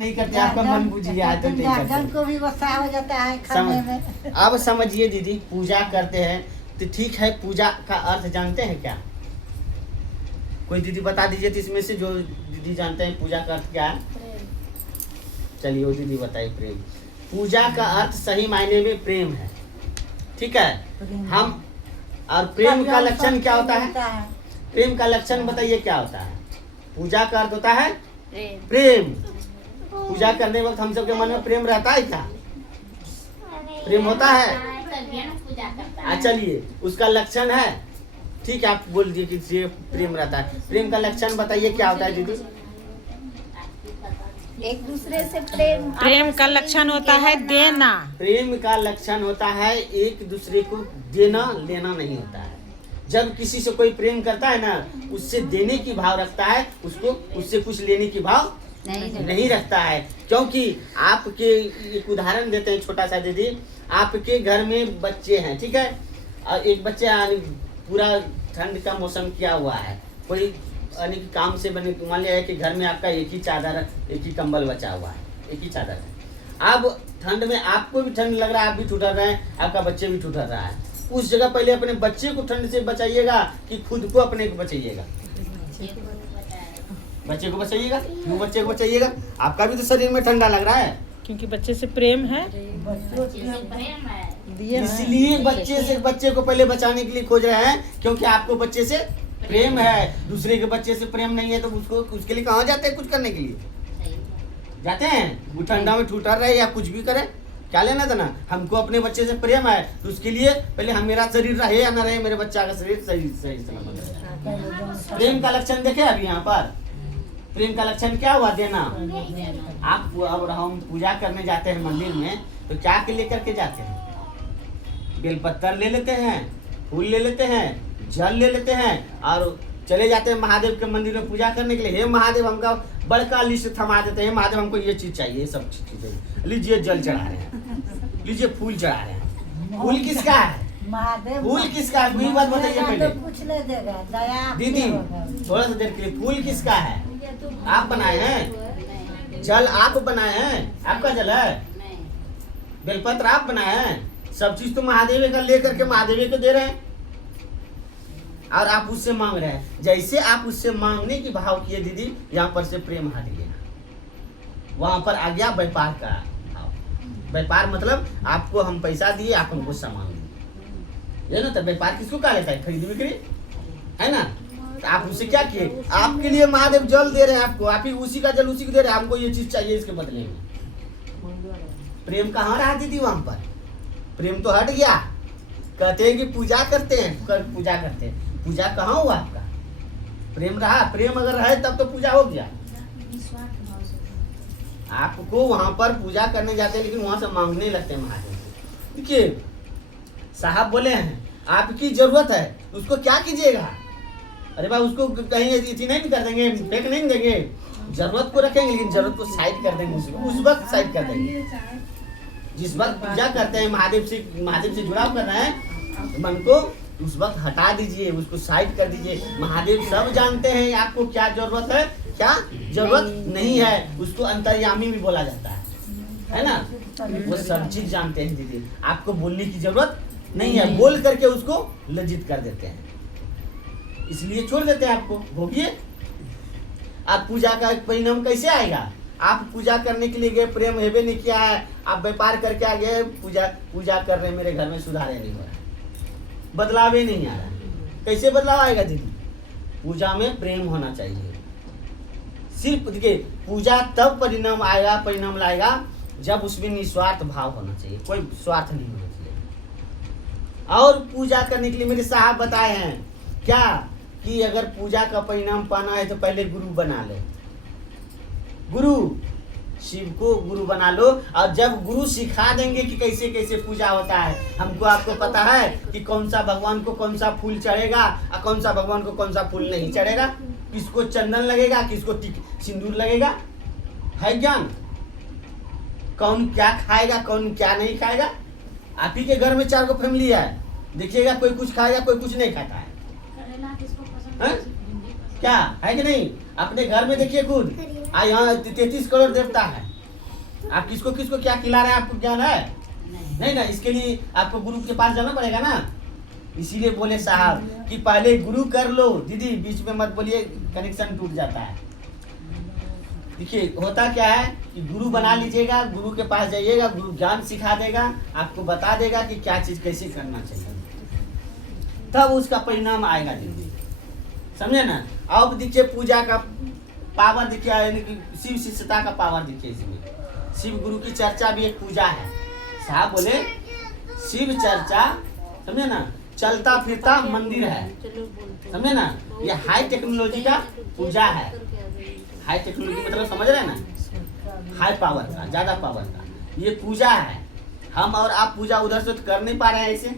नहीं करते, आपका मन बुझिए आदत नहीं गार्डन करते। को भी गुस्सा हो जाता है खाने में। अब समझिए दीदी, पूजा करते हैं तो ठीक है, पूजा का अर्थ जानते हैं क्या? कोई दीदी बता दीजिए, तो इसमें से जो दीदी जानते हैं पूजा का अर्थ क्या है। चलिए वो दीदी बताइए। प्रेम, पूजा का अर्थ सही मायने में प्रेम है, ठीक है। हम और प्रेम का लक्षण क्या होता है? प्रेम का लक्षण बताइए क्या होता है? पूजा का अर्थ होता है प्रेम। पूजा करने वक्त हम सबके मन में प्रेम रहता है क्या? प्रेम होता है। चलिए उसका लक्षण है, ठीक है, आप बोल दिए कि ये प्रेम रहता है। प्रेम का लक्षण बताइए क्या होता है दीदी? एक दूसरे से प्रेम। प्रेम का लक्षण होता है देना। प्रेम का लक्षण होता है एक दूसरे को देना, लेना नहीं होता है। जब किसी से कोई प्रेम करता है ना, उससे देने की भाव रखता है, उसको उससे कुछ लेने की भाव नहीं रखता है। क्योंकि आपके एक उदाहरण देते हैं छोटा सा दीदी, आपके घर में बच्चे हैं, ठीक है, और एक बच्चा पूरा ठंड का मौसम किया हुआ है, कोई काम से बने, मान लिया है कि घर में आपका एक ही चादर, एक ही कंबल बचा हुआ है, एक ही चादर है। अब ठंड में आपको भी ठंड लग रहा है, आप भी ठुठर रहे हैं, आपका बच्चे भी ठुठर रहा है। उस जगह पहले अपने बच्चे को ठंड से बचाइएगा कि खुद को अपने को बचाइएगा? बच्चे को बचाइएगा। क्यों बच्चे को बचाइएगा? आपका भी तो शरीर में ठंडा लग रहा है, क्योंकि बच्चे से प्रेम है। इसलिए बच्चे को पहले बचाने के लिए खोज रहे हैं, क्योंकि आपको बच्चे से प्रेम है। दूसरे के बच्चे से प्रेम नहीं है तो उसके लिए कहाँ जाते हैं? कुछ करने के लिए जाते हैं। वो ठंडा में ठुठर रहे या कुछ भी करे, क्या लेना था ना। हमको अपने बच्चे से प्रेम है तो उसके लिए पहले हम, मेरा शरीर रहे या ना रहे, मेरे बच्चा का शरीर सही सलामत रहे। प्रेम का लक्षण देखे अभी यहाँ पर, प्रेम का लक्षण क्या हुआ? देना। आप अब हम पूजा करने जाते हैं मंदिर में तो क्या के लेकर के जाते हैं? बेलपत्तर ले लेते हैं, फूल ले लेते हैं, जल ले लेते हैं और चले जाते हैं महादेव के मंदिर में पूजा करने के लिए। हे महादेव, हमका बड़का लिस्ट थमा देते हैं, महादेव हमको ये चीज चाहिए, सब चीज चाहिए, लीजिए जल चढ़ा रहे हैं, लीजिए फूल चढ़ा रहे हैं। फूल किसका है? महादेव। फूल किसका है? वही बात बताइए पहले कुछ नहीं देगा, दया दीदी। थोड़ा सा देर के लिए, फूल किसका है? आप बनाए हैं, जल आप बनाए हैं, आपका जल है, बेलपत्र आप बनाए हैं, सब चीज तो महादेव का लेकर के महादेव को दे रहे हैं और आप उससे मांग रहे हैं। जैसे आप उससे मांगने की भाव किए दीदी, यहाँ पर से प्रेम हट गया, वहां पर आ गया व्यापार का भाव। व्यापार मतलब आपको हम पैसा दिए, आप हमको सामान दिए, ये ना। तो व्यापार किसको कहा लेता है? खरीद बिक्री, है ना। तो आप उससे क्या किए? आपके लिए महादेव जल दे रहे हैं आपको, आप ही उसी का जल उसी को दे रहे हैं, हमको ये चीज चाहिए इसके बदले में। प्रेम कहाँ रहा दीदी? वहां पर प्रेम तो हट गया। कहते हैं कि पूजा करते हैं, पूजा करते हैं, पूजा कहाँ हुआ आपका? प्रेम रहा? प्रेम अगर रहे तब तो पूजा हो गया। आपको वहां पर पूजा करने जाते हैं लेकिन वहां से मांगने लगते हैं महादेव से। देखिए साहब बोले हैं आपकी जरूरत है, उसको क्या कीजिएगा? अरे भाई उसको कहीं इतनी नहीं कर देंगे, फेंक नहीं देंगे, जरूरत को रखेंगे, लेकिन जरूरत को साइड कर देंगे, उस वक्त साइड कर देंगे। जिस वक्त पूजा करते हैं महादेव से जुड़ाव कर रहे हैं मन को, उस वक्त हटा दीजिए, उसको साइड कर दीजिए। महादेव सब जानते हैं आपको क्या जरूरत है, क्या जरूरत नहीं है। उसको अंतर्यामी भी बोला जाता है ना। वो सब चीज जानते हैं दीदी, आपको बोलने की जरूरत नहीं है, बोल करके उसको लज्जित कर देते हैं, इसलिए छोड़ देते हैं आपको। भोगिए। आप पूजा का परिणाम कैसे आएगा? आप पूजा करने के लिए गए, प्रेम हेबे नहीं किया है, आप व्यापार करके आ गए, पूजा कर रहे, मेरे घर में सुधार नहीं हो रहा, बदलाव ही नहीं आ रहा। कैसे बदलाव आएगा दीदी? पूजा में प्रेम होना चाहिए। सिर्फ देखिए, पूजा तब परिणाम लाएगा जब उसमें निस्वार्थ भाव होना चाहिए, कोई स्वार्थ नहीं होना चाहिए। और पूजा करने के लिए मेरे साहब बताए हैं क्या कि अगर पूजा का परिणाम पाना है तो पहले गुरु बना लो। गुरु, शिव को गुरु बना लो, और जब गुरु सिखा देंगे कि कैसे कैसे पूजा होता है। हमको आपको पता है कि कौन सा भगवान को कौन सा फूल चढ़ेगा और कौन सा भगवान को कौन सा फूल नहीं चढ़ेगा, किसको चंदन लगेगा, किसको सिंदूर लगेगा, है ज्ञान। कौन क्या खाएगा, कौन क्या नहीं खाएगा। आप ही के घर में 4 फैमिली है, देखिएगा कोई कुछ खाएगा, कोई कुछ नहीं खाता है, क्या है कि नहीं? अपने घर में देखिए खुद, यहाँ 33 करोड़ देवता है, आप किसको किसको क्या खिला रहे हैं आपको ज्ञान है? नहीं ना, इसके लिए आपको गुरु के पास जाना पड़ेगा ना। इसीलिए बोले साहब कि पहले गुरु कर लो। दीदी बीच में मत बोलिए, कनेक्शन टूट जाता है। देखिए होता क्या है कि गुरु बना लीजिएगा, गुरु के पास जाइएगा, गुरु ज्ञान सिखा देगा, आपको बता देगा कि क्या चीज कैसे करना चाहिए, तब उसका परिणाम आएगा दीदी, समझे ना। अब देखिए पूजा का पावर देखिए, यानी कि शिव शिष्यता का पावर देखिए इसमें। शिव गुरु की चर्चा भी एक पूजा है। साहब बोले शिव चर्चा, समझे ना, चलता फिरता मंदिर है, समझे ना। ये हाई टेक्नोलॉजी का पूजा है। हाई टेक्नोलॉजी मतलब समझ रहे हैं ना, हाई पावर का, ज्यादा पावर का ये पूजा है। हम और आप पूजा उधर से तो कर नहीं पा रहे हैं ऐसे।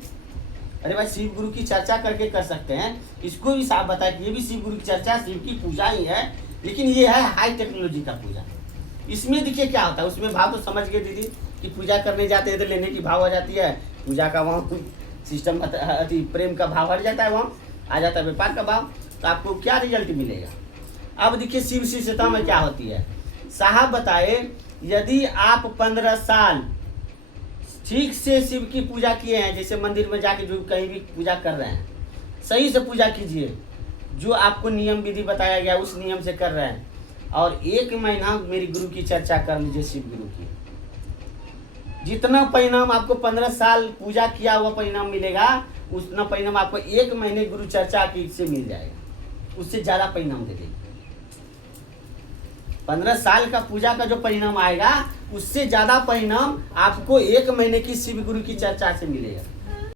अरे भाई शिव गुरु की चर्चा करके कर सकते हैं, इसको भी साफ बताया कि ये भी शिव गुरु की चर्चा, शिव की पूजा ही है, लेकिन ये है हाई टेक्नोलॉजी का पूजा। इसमें देखिए क्या होता है, उसमें भाव तो समझ गए दीदी कि पूजा करने जाते हैं तो लेने की भाव आ जाती है, पूजा का वहाँ सिस्टम अति प्रेम का भाव हट जाता है, वहाँ आ जाता है व्यापार का भाव, तो आपको क्या रिजल्ट मिलेगा। अब देखिए शिव शिष्यता में क्या होती है। साहब बताए यदि आप 15 साल ठीक से शिव की पूजा किए हैं, जैसे मंदिर में जाके जो कहीं भी पूजा कर रहे हैं, सही से पूजा कीजिए, जो आपको नियम विधि बताया गया उस नियम से कर रहे हैं, और 1 महीना मेरी गुरु की चर्चा कर लीजिए, शिव गुरु की। जितना परिणाम आपको 15 साल पूजा किया हुआ परिणाम मिलेगा, उतना परिणाम आपको 1 महीने गुरु चर्चा की से मिल जाएगा, उससे ज्यादा परिणाम दे देगा। 15 साल का पूजा का जो परिणाम आएगा, उससे ज्यादा परिणाम आपको 1 महीने की शिव गुरु की चर्चा से मिलेगा।